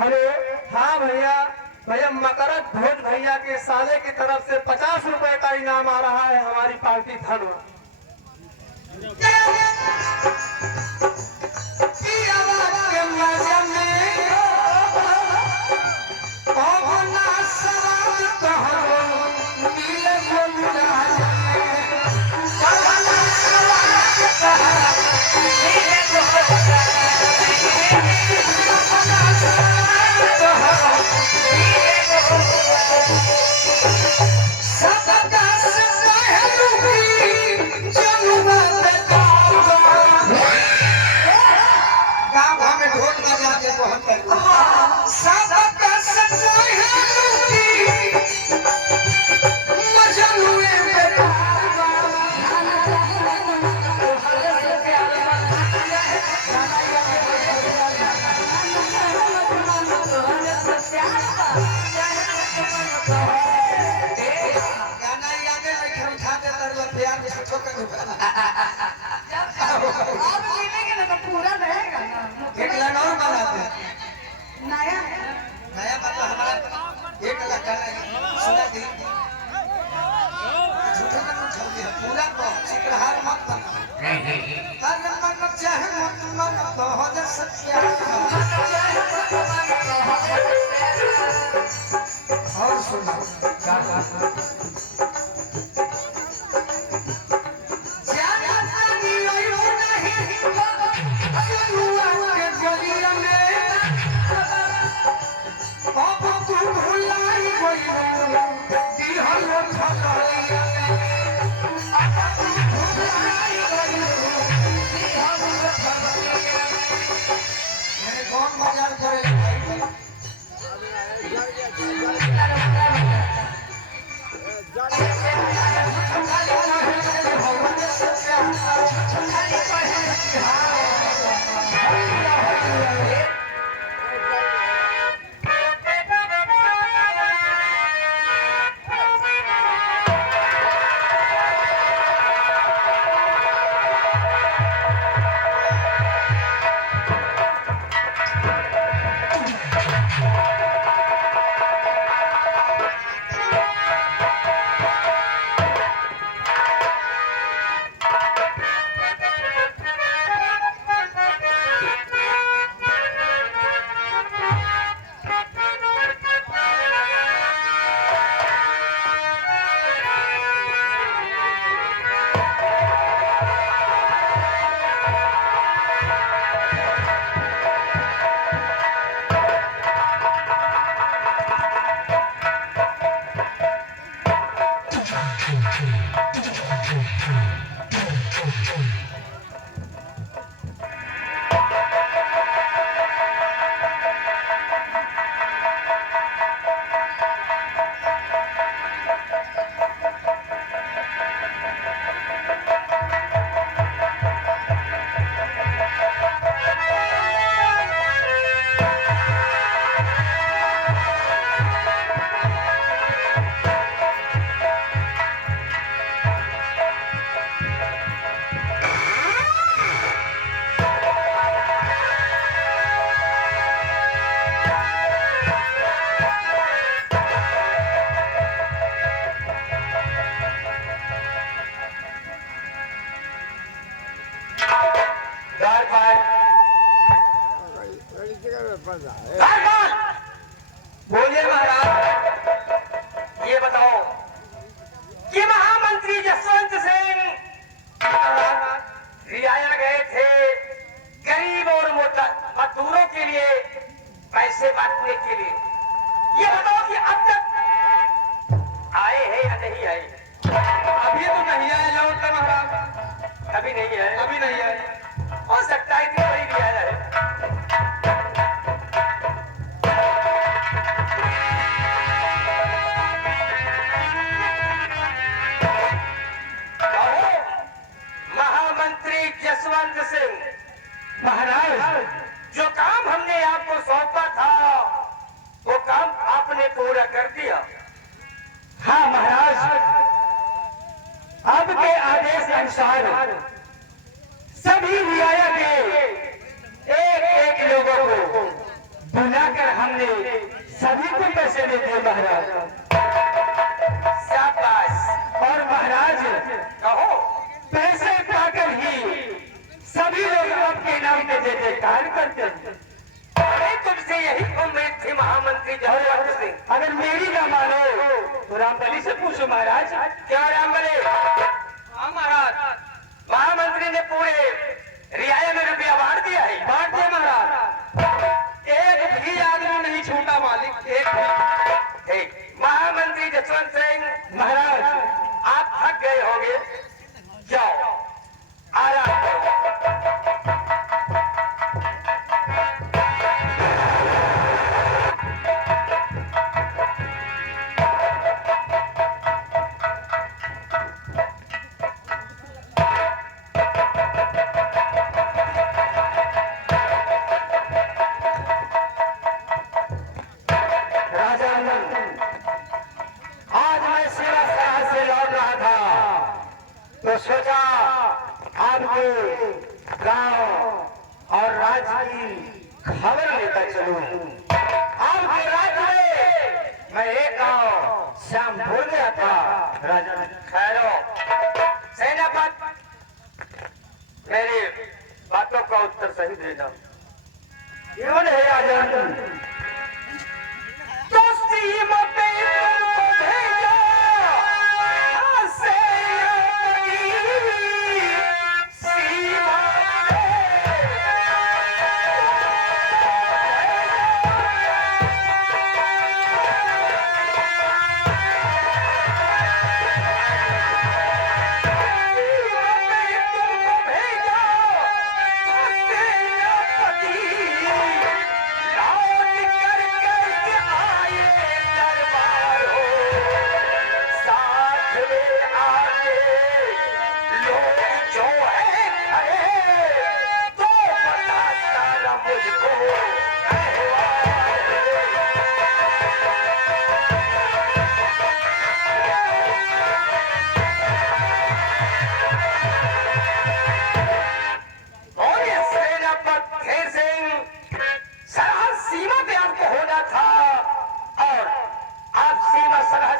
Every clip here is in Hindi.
हेलो, हाँ भैया, मकरत भोज भैया के साले की तरफ से 50 रुपए का इनाम आ रहा है हमारी पार्टी थर्ड। Johnny बोलिए महाराज। ये बताओ कि महामंत्री जसवंत सिंह रियाया गए थे गरीब और मजदूरों के लिए पैसे बांटने के लिए। ये बताओ कि अब तक आए हैं या नहीं आए? अभी तो नहीं आए लौट कर महाराज। अभी नहीं आए? अभी नहीं आए। हो सकता है कि कोई भी आया है। महामंत्री जसवंत सिंह महाराज, जो काम हमने आपको सौंपा था वो काम आपने पूरा कर दिया। हाँ महाराज, आपके आदेश अनुसार सभी रियाया के एक एक लोगों को बुलाकर हमने सभी को पैसे दे दिए महाराज। शाबाश। और महाराज कहो, पैसे पाकर ही सभी लोग आपके नाम पे जय जयकार करते हैं। अरे तुमसे यही उम्मीद थी महामंत्री जसवंत सिंह। अगर मेरी ना मानो तो रामबली से पूछो महाराज। क्या रामबली? हाँ महाराज, महामंत्री ने पूरे रियाया में रुपया बांट दिया है। बांट दिया महाराज, एक भी आदमी नहीं छूटा मालिक, एक भी। महामंत्री जसवंत सिंह महाराज, आप थक गए होंगे, जाओ आराम करो। तो सोचा आपके गांव और राज्य की खबर लेकर चलूं। आपके राज्य में मैं एक गांव श्यामपुर गया था राजा। खैरो सेनापति, मेरी बातों का उत्तर सही देना। क्यों नहीं राजा? दोस्ती मत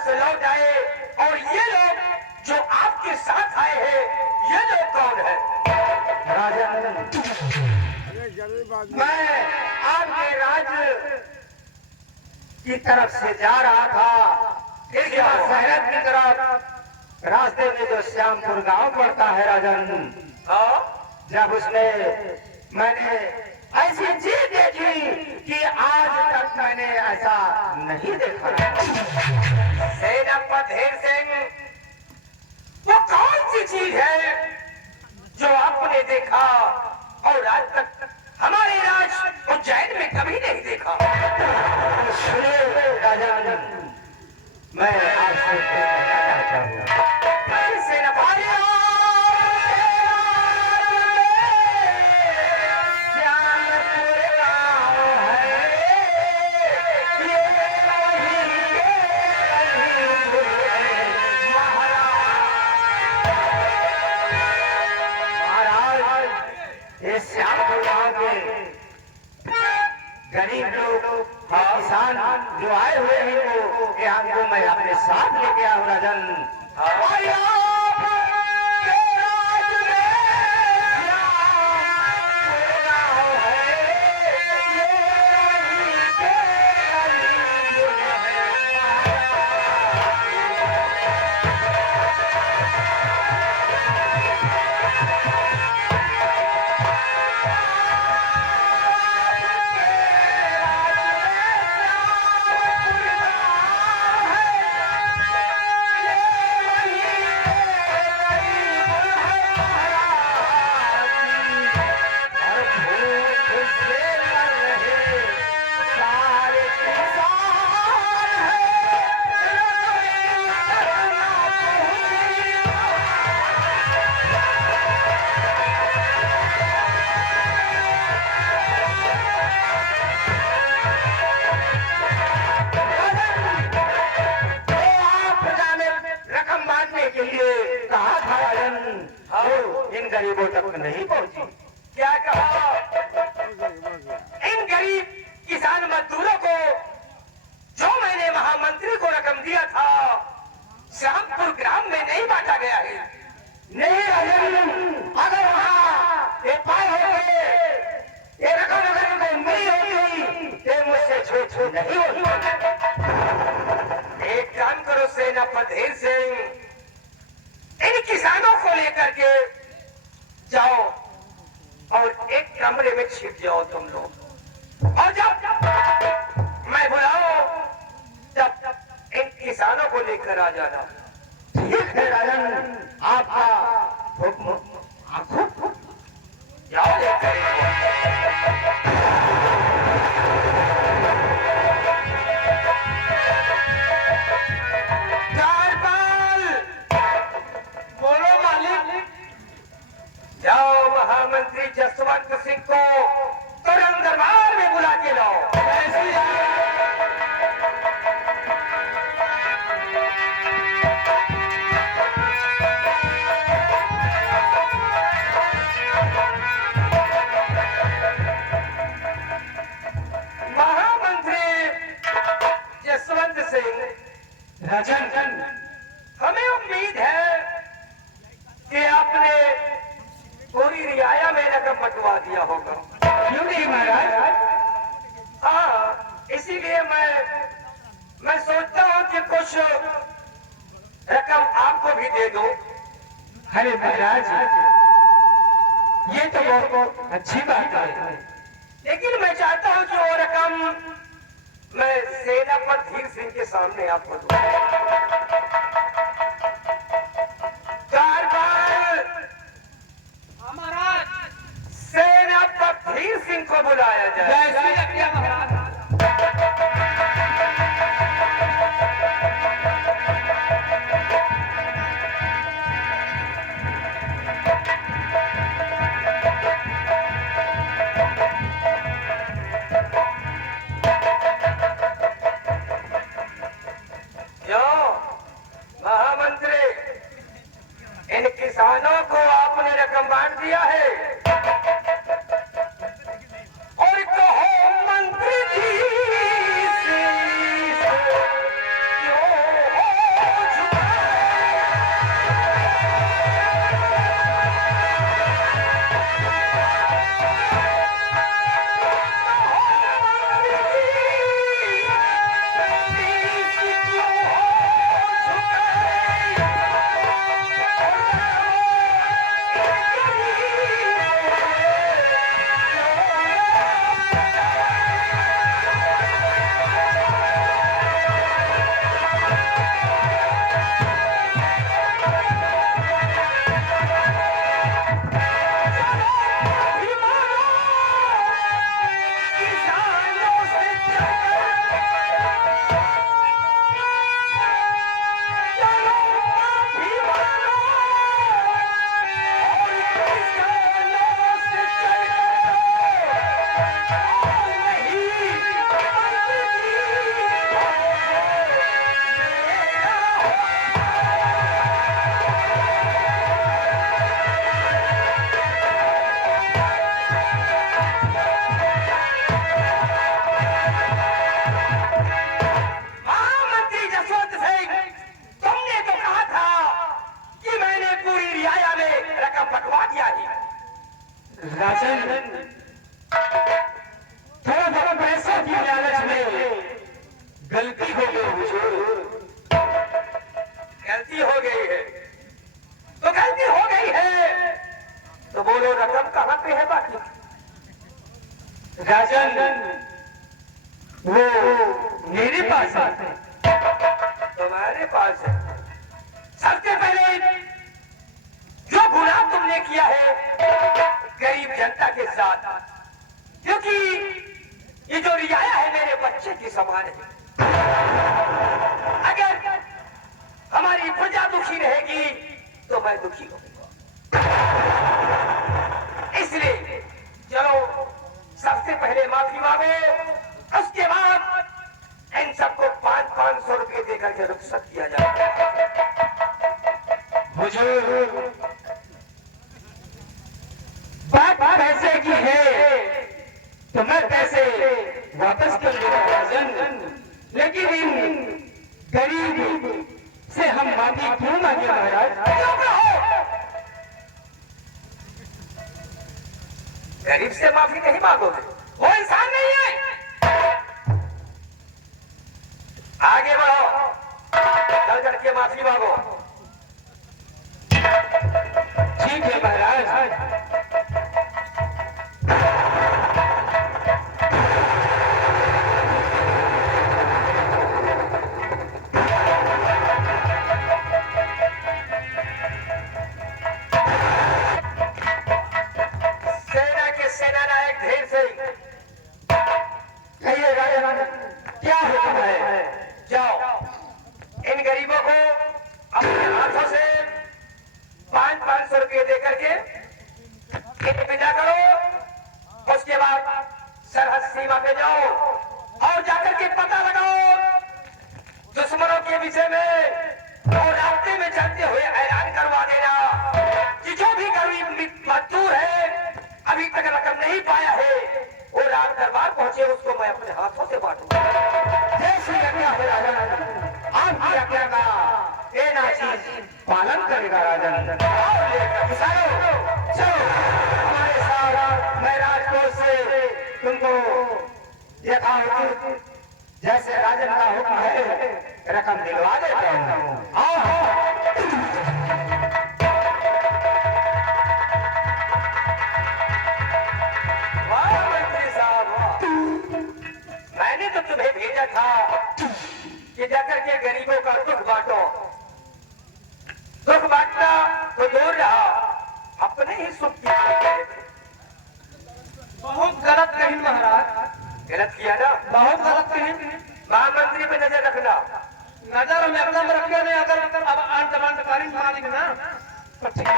से लौट आए। और ये लोग जो आपके साथ आए हैं, ये लोग कौन है? राजा, मैं आपके राज्य की तरफ से जा रहा था शहर की तरफ। रास्ते में जो श्यामपुर गांव पड़ता है राजन, जब उसमें मैंने ऐसी चीज देखी कि आज तक मैंने ऐसा नहीं देखा। सेनापति धीर सिंह, वो कौन सी चीज है जो आपने देखा और आज तक हमारे राज उज्जैन में कभी नहीं देखा? सुनिए राजा, मैं आपसे कहना चाहता हूँ, सेनापति गरीब लोग किसान जो आए हुए हैं वो हमको मैं अपने साथ लेके आऊं राजन। गरीबों तक नहीं पहुंची। क्या कहा? इन गरीब किसान मजदूरों को जो मैंने महामंत्री को रकम दिया था श्यामपुर ग्राम में नहीं बांटा गया है। नहीं अगर वहाँ ये पाए होते, ये रकम अगर उनको मिली होती ये मुझसे छूट नहीं होती। एक काम करो सेनापति धीर सिंह, इन किसानों को लेकर के जाओ और एक कमरे में छिप जाओ तुम लोग, और जब मैं बुलाओ तब इन किसानों को लेकर आ जाना। ठीक है राजन, आपका हुक्म। जाओ लेकर बोलो मालिक। जाओ महामंत्री जसवंत सिंह को तुरंत दरबार में बुला के लाओ। राजन, हमें उम्मीद है कि आपने पूरी रियाया में रकम बंटवा दिया होगा। क्यों नहीं महाराज? हाँ, इसीलिए मैं सोचता हूँ कि कुछ रकम आपको भी दे दूं। अरे महाराज, ये तो बहुत अच्छी बात है, लेकिन मैं चाहता हूँ कि वो रकम मैं सेनापति धीर सिंह के सामने आपको दूं। सेनापति धीर सिंह को बुलाया जाए। महामंत्री, इन किसानों को आपने रकम बांट दिया है और कहो मंत्री जी से क्यों राजन, वो मेरे पास है, तुम्हारे पास है। सबसे पहले जो गुनाह तुमने किया है गरीब जनता के साथ, क्योंकि ये जो रियाया है मेरे बच्चे की समान है। अगर हमारी प्रजा दुखी रहेगी तो मैं दुखी होऊंगा। इसलिए चलो सबसे पहले माफी मांगो, उसके बाद इन सबको 500-500 रुपए देकर के रुखसत किया जाए। हुजूर, तो मैं पैसे वापस कर दूंगा राजन, लेकिन इन गरीब से हम माफी क्यों मांगे महाराज? गरीब से माफी नहीं मांगोगे, वो इंसान नहीं है। आगे बढ़ो, चल चढ़ के माफी मांगो। ठीक है महाराज। सेना नायक ढेर से कहिए राजा क्या हुक्म है? जाओ इन गरीबों को अपने हाथों से 500 रुपये दे करके विदा करो। उसके बाद सरहद सीमा पे जाओ और जाकर के पता लगाओ दुश्मनों के विषय में और रास्ते में चलते हुए ऐलान करवा देना कि जो भी गरीब मजदूर है अभी तक रकम नहीं पाया है वो राज दरबार पहुंचे, उसको मैं अपने हाथों से बांटूंगा। आपकी आज्ञा का ये नाचीज पालन करेगा राजन। किसानों चलो हमारे साथ, मैं राजकोट से तुमको यथाउचित जैसे राजन का हुक्म है रकम दिलवा देता हूँ। मैंने तो तुम्हें भेजा था कि जाकर के गरीबों का दुख बांटो। दुख बांटना तो दूर रहा, अपने ही सुख की बहुत गलत कही महाराज। गलत किया ना? बहुत गलत कही। महामंत्री पे नजर रखना। नजर में एकदम रखे नहीं, अगर अब अंतकालीन मालिक ना तो ठीक है।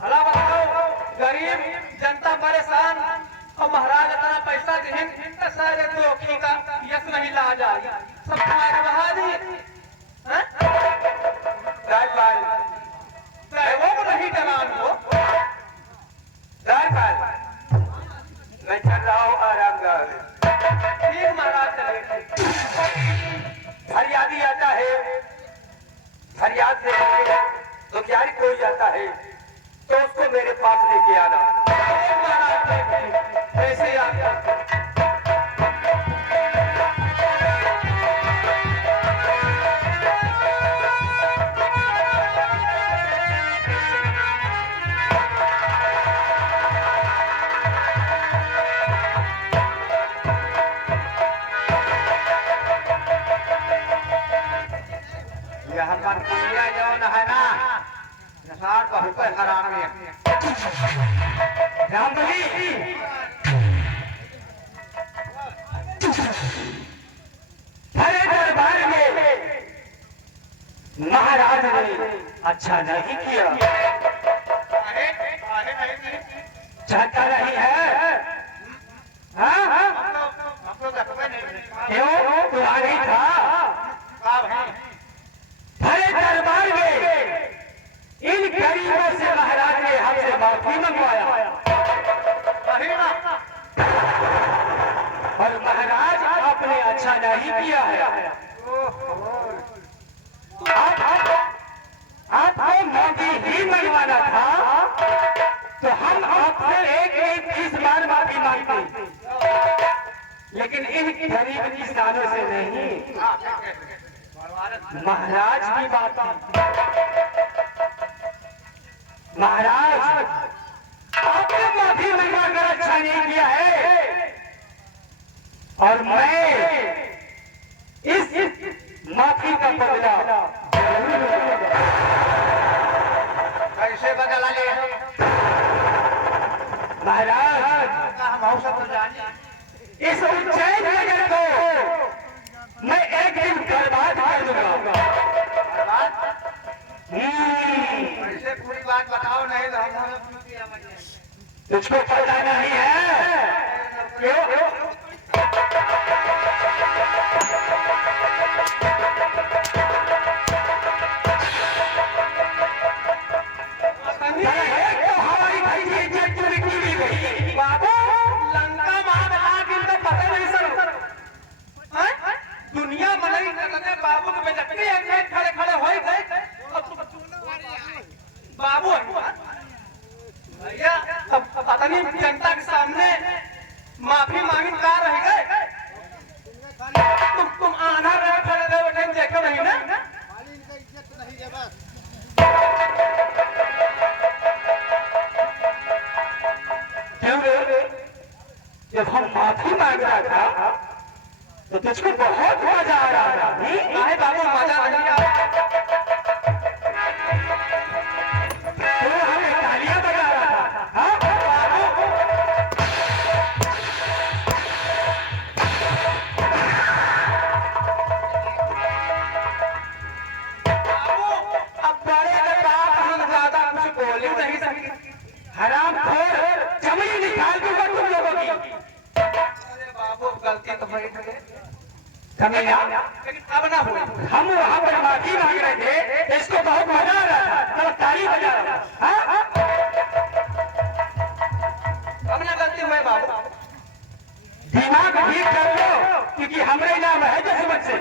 भला बताओ, गरीब जनता परेशान और महाराज इतना पैसा दें सारे दोखी का यश नहीं ला जाए, सब तुम्हारे बहादी वो नहीं डरान हो। मैं चल रहा हूँ आरामगाह में। ठीक महाराज चले। फरियादी आता है, फरियाद से दुखियारी कोई जाता है तो उसको मेरे पास लेके आना। कैसे है ना नसार बहुत हराम है। दरबार में महाराज ने अच्छा नहीं किया, चाहता नहीं है। क्यों तू आ नहीं था? भरे दरबार में इन गरीबों से महाराज ने हमसे माफी मंगवाया और महाराज आपने अच्छा नहीं किया है। आपको माफी ही मंगवाना था तो हम आपसे एक 20 बार माफी मांगते, लेकिन इन गरीब किसानों से नहीं। महाराज की बात महाराज आपने माफी मंगवा कर अच्छा नहीं किया है और मैं इस माफी का बदला कैसे बदला ले महाराज? हम सब जानिए इस उज्जैन नगर को मैं एक दिन बर्बाद कर दूंगा। ऐसे पूरी बात बताओ, नहीं तो हम तुझको पता नहीं है। क्यों? हमारी इज्जत चोरी की गई। अतनी जनता के सामने माफी मांगी का रह गए। तुम आना रहे खड़े रहे बैठे देखो नहीं ना। क्यों रे? जब हम माफी मांग रहा था तो तुझको बहुत मजा आ रहा था। काहे बाबू मजा नहीं आ रहा? तो हमें तालियां बजा रहा था। हाँ बाबू, अब बड़े के बाप हम ज्यादा कुछ बोल ही नहीं सकते। हरामखोर, चमड़ी निकाल दूंगा तुम लोगों की। अरे बाबू गलती तो हुई है, कमीना, लेकिन अब ना हो। हम वहाँ पर माफी मांग रहे थे तो इसको बहुत मजा आ रहा था, तब ताली बजा रहा था। हाँ? अब ना गलती हुई बाबू। दिमाग ठीक कर लो, क्योंकि हमरे नाम है जसवंत सिंह।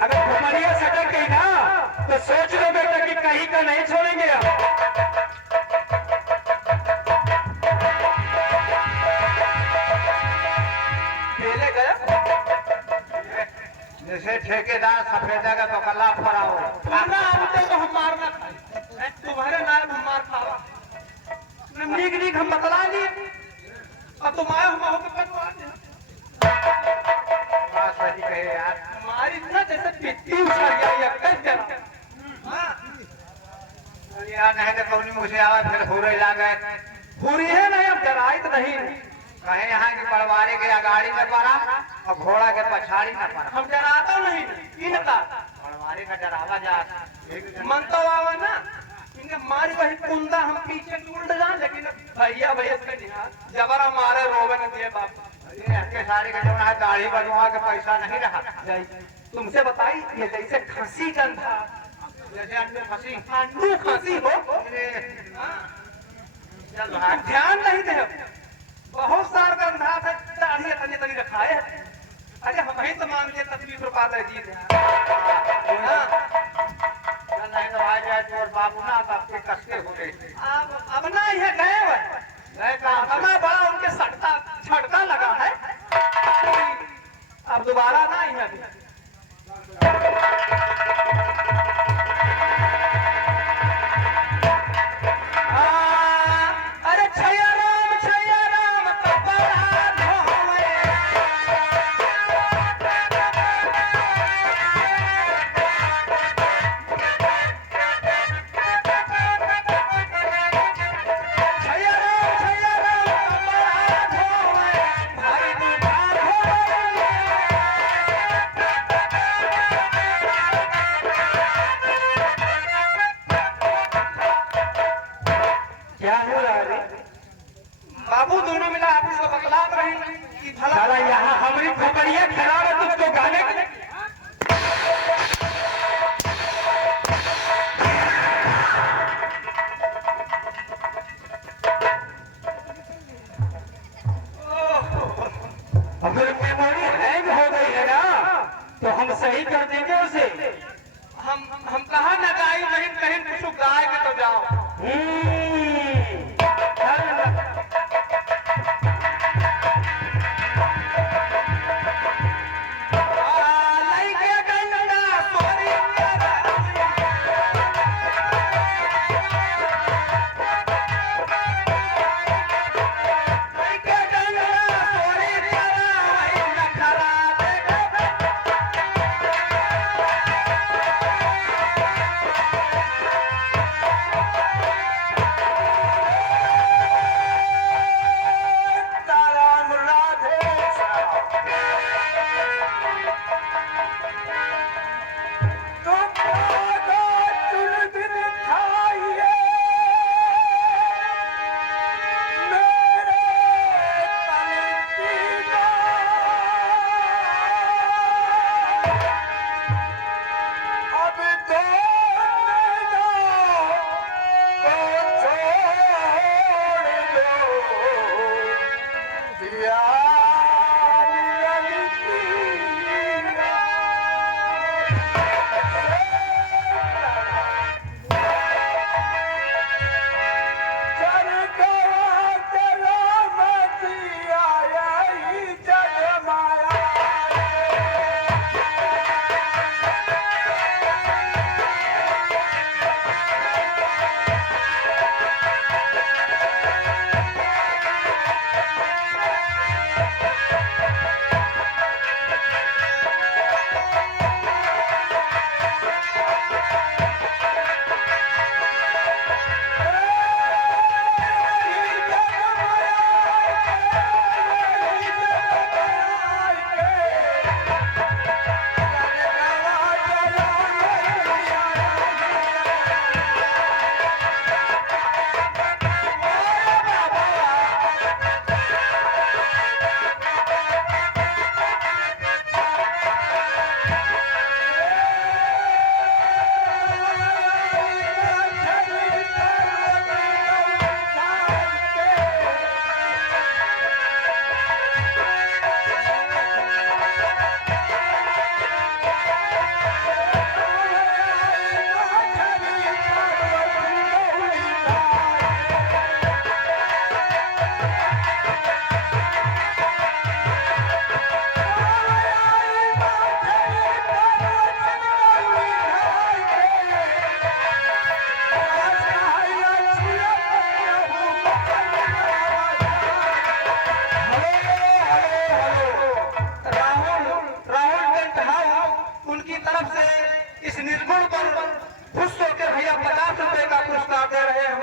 अगर घुमरिया सटक गई ना तो सोच लो बेटा कि कहीं का नहीं छोड़ेंगे हम। पहले गए जैसे ठेकेदार सफेदा का बकला पड़ा हो। खाना आते तो हम मारना खाए, तुम्हारे नाम हम मार खावा। नीक नीक हम बतला दिए और तुम आए हम होकर कटवा दिया। बात सही कहे यार। हमारी ना जैसे पिट्टी उछल गई है कह तेरा। यार नहीं तो कौन मुझे आवा फिर हो रही ला गए। पूरी है नहीं, अब डराई तो नहीं। कहे यहाँ की पलवारी के अगाड़ी में पड़ा और घोड़ा के पछाड़ी में पड़ा। हम डराता नहीं इनका पलवारी का डरावा जा। मन तो आवा ना इनके मारी वही कुंदा हम पीछे उल्ट जाए, लेकिन भैया भैया से जबर हमारे रोवे न दिए बाप। के सारी का जो है दाढ़ी बनवा के पैसा नहीं रहा। तुमसे बताई ये जैसे खांसी गंधा, जैसे अंडे फंसी अंडू खांसी हो। चल रहा ध्यान नहीं दे, बहुत सार गंधा था दाढ़ी तनी तनी रखाए। अरे हम ही तो मांग लिए 20 रुपया दे दिए। नहीं तो आ जाए तो और बाबू ना आपके कष्टे हो गए। अब ना यह गए हुए नहीं काम हमें बड़ा उनके सटका छटका लगा है। अब दोबारा ना ही अभी। अरे छैया राम कपड़ा धोवे। छैया राम कपड़ा धोवे, भाई दूधा धोवे। क्या हो रहा है? बाबू दोनों मिला ऑफिस को बतलात रहे कि भला साला यहाँ हमारी खोपड़िया खराब है तुझको गाने के। अगर मेमोरी हैंग हो गई है ना तो हम सही कर देंगे उसे। हम कहा ना गाय नहीं कहीं कुछ गाय के तो जाओ। लइके गंगा सोरी लइके गंगा सोरी तेरा वही नखरा देखो।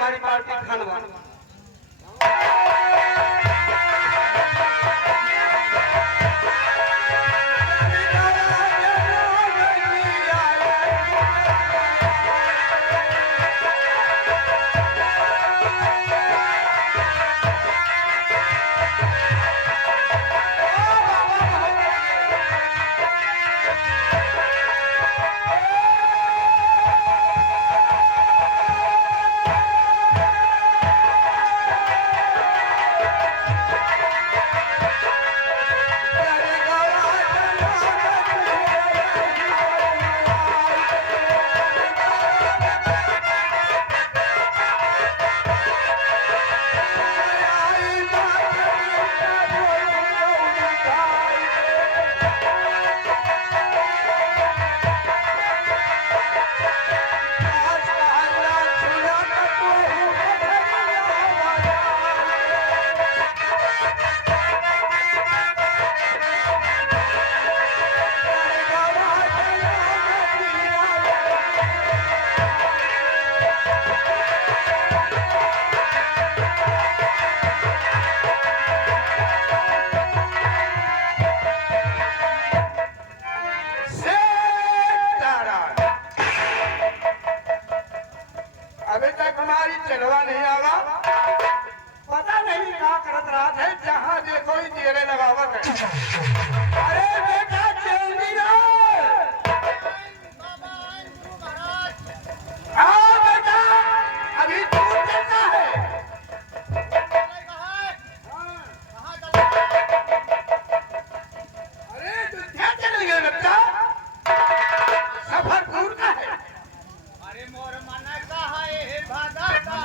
हमारी पार्टी खनवा। अभी तक हमारी चलवा नहीं आवा, पता नहीं क्या करत रहा है, जहाँ देखो ही तेरे लगावत है। अरे बेटा जल्दी आओ बेटा, अभी तू चलना है। अरे तू क्या चल गया बच्चा, सफर दूर का है। अरे मोर मन का है भागा का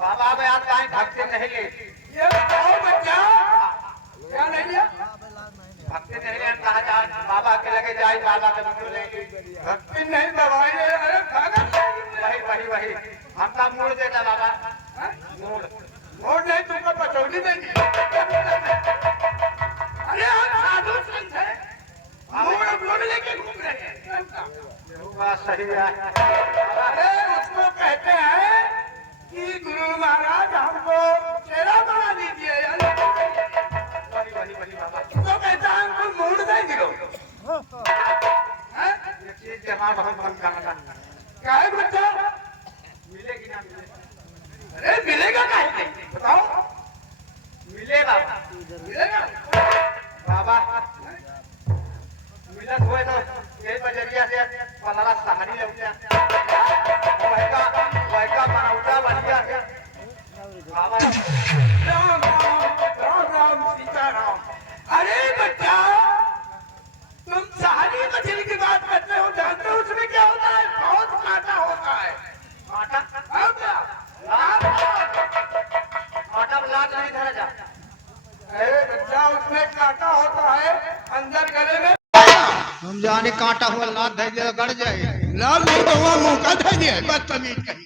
बाबा मैं आज कहीं भक्ति नहीं ले, ये बताओ बच्चा क्या नहीं लिया? भक्ति नहीं ले कहा जा, बाबा के लगे जाए, बाबा के वीडियो ले भक्ति नहीं दवाई है। अरे भागा, वही वही वही हमका मूड देता बाबा, मूड वोट नहीं तुमको पचौड़ी देगी। अरे हम साधु संत हैं, मूड लेके घूम रहे हैं। बात सही है। अरे उसको कहते हैं कि गुरु महाराज हमको चेहरा बना दीजिए, वही वही वही बाबा तो कहता है हमको मूड देंगे लोग। ये चीज जमा बहुत बंद करना क्या है बच्चा, मिलेगी ना मिले, अरे मिलेगा काहे नहीं बताओ, मिलेगा मिलेगा। बाबा मिलत हुए तो यही बजरिया से पलरा सहारी ले उठा वही का बनौटा बढ़िया से बाबा राम राम राम राम सीताराम। अरे बच्चा तुम सहारी मछली की बात करते हो, जानते हो उसमें क्या होता है? बहुत कांटा होता है। आटा हाँ क्या? आटा में लाद नहीं धरा जा। अरे बच्चा उसमें कांटा होता है अंदर गले में। हम जाने कांटा हुआ लात धैर्य गड़ जाए। लाल नहीं तो हुआ मुंह का धैर्य बदतमीज कहीं।